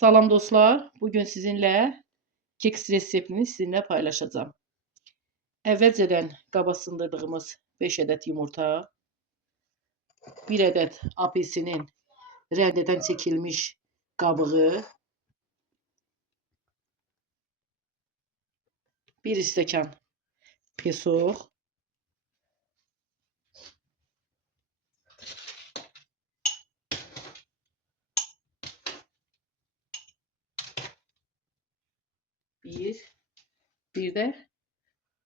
Salam dostlar, bugün sizinle keks reseptini sizinle paylaşacağım. Əvvəlcədən qaba sındırdığımız 5 adet yumurta, 1 adet apelsinin rendədən çəkilmiş qabığı, 1 stəkan pesoq, 1 də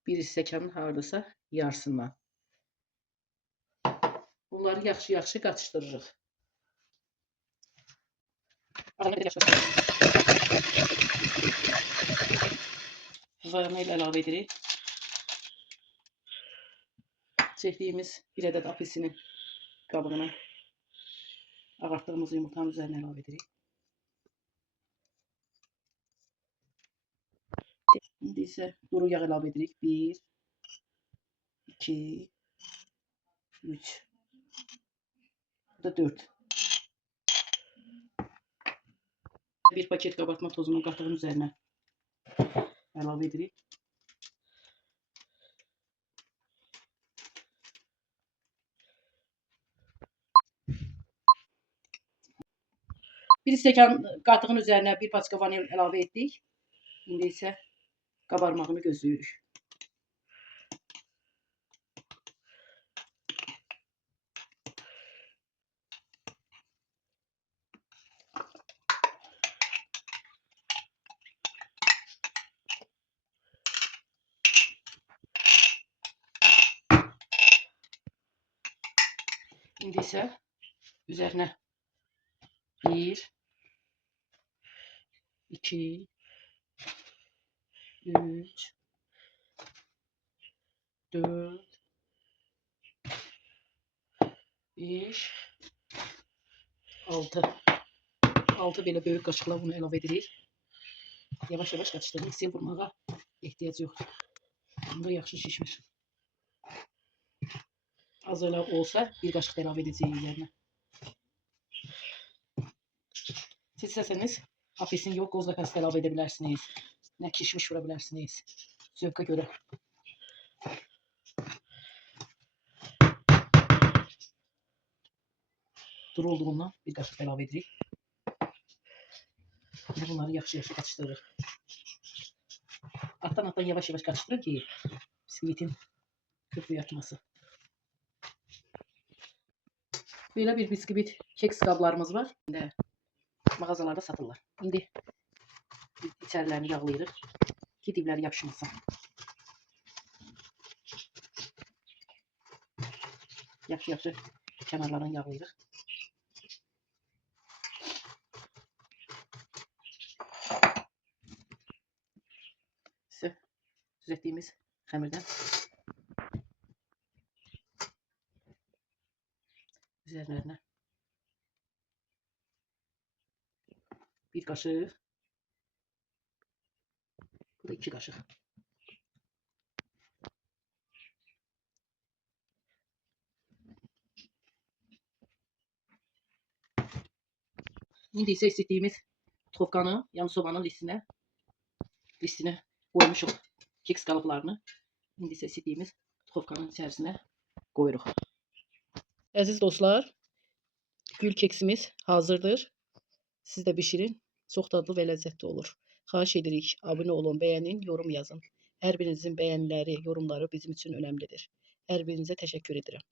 1 stəkanın hardasa yarısından. Bunları yaxşı qatışdırırıq. Vanil əlavə edirik. Çəkdiyimiz 1 adet apelsinin qabığını ağartdığımız yumurtanın üzərinə əlavə edirik. İndi isə quru yağ əlavə edirik. 1, 2, 3, bu da 4. Bir paket qabartma tozunu qatığın üzərinə əlavə edirik. Bir stəkan qatığın üzərinə bir paçka vanil əlavə etdik. İndi isə qabarmağını gözləyirik. İndi isə üzərinə 1, 2, 3, 4, 5, 6. 6 belə böyük qaşıqla bunu əlavə edirik. Yavaş-yavaş qatışdırın. Miksəyə vurmağa ehtiyac yoxdur. Bunda yaxşı şişmir. Az elə olsa bir qaşıq da əlavə edəcəyik üzərinə. Siz istəsəniz apelsin yox, qoz ləpəsi əlavə edə bilərsiniz. Nə kişmiş vura bilərsiniz. Zövqə görə. Duru olduğundan bir qaşıq əlavə edirik. Bunları yaxşı qatışdırırıq. Alttan yavaş-yavaş qatışdırın ki, biskvitin köpüğü atması. Belə bir biskvit keks qablarımız var. Mağazalarda satırlar. İndi içərilərini yağlayırıq ki, dibləri yapışmasın. Yaxşı kənarlarını yağlayırıq. Düzəltdiyimiz xəmirdən üzərlərinə bir qaşıq, bu da 2 qaşıq. İndi isə istədiyimiz tofkanı, yəni sobanın listinə qoymuşuq keks qalıqlarını. İndi isə istədiyimiz tofkanın içərisinə qoyuruq. Əziz dostlar, gül keksimiz hazırdır. Siz də bişirin. Çox dadlı və ləzzətli olur. Xahiş edirik, abunə olun, bəyənin, yorum yazın. Hər birinizin bəyəniləri, yorumları bizim üçün önəmlidir. Hər birinizə təşəkkür edirəm.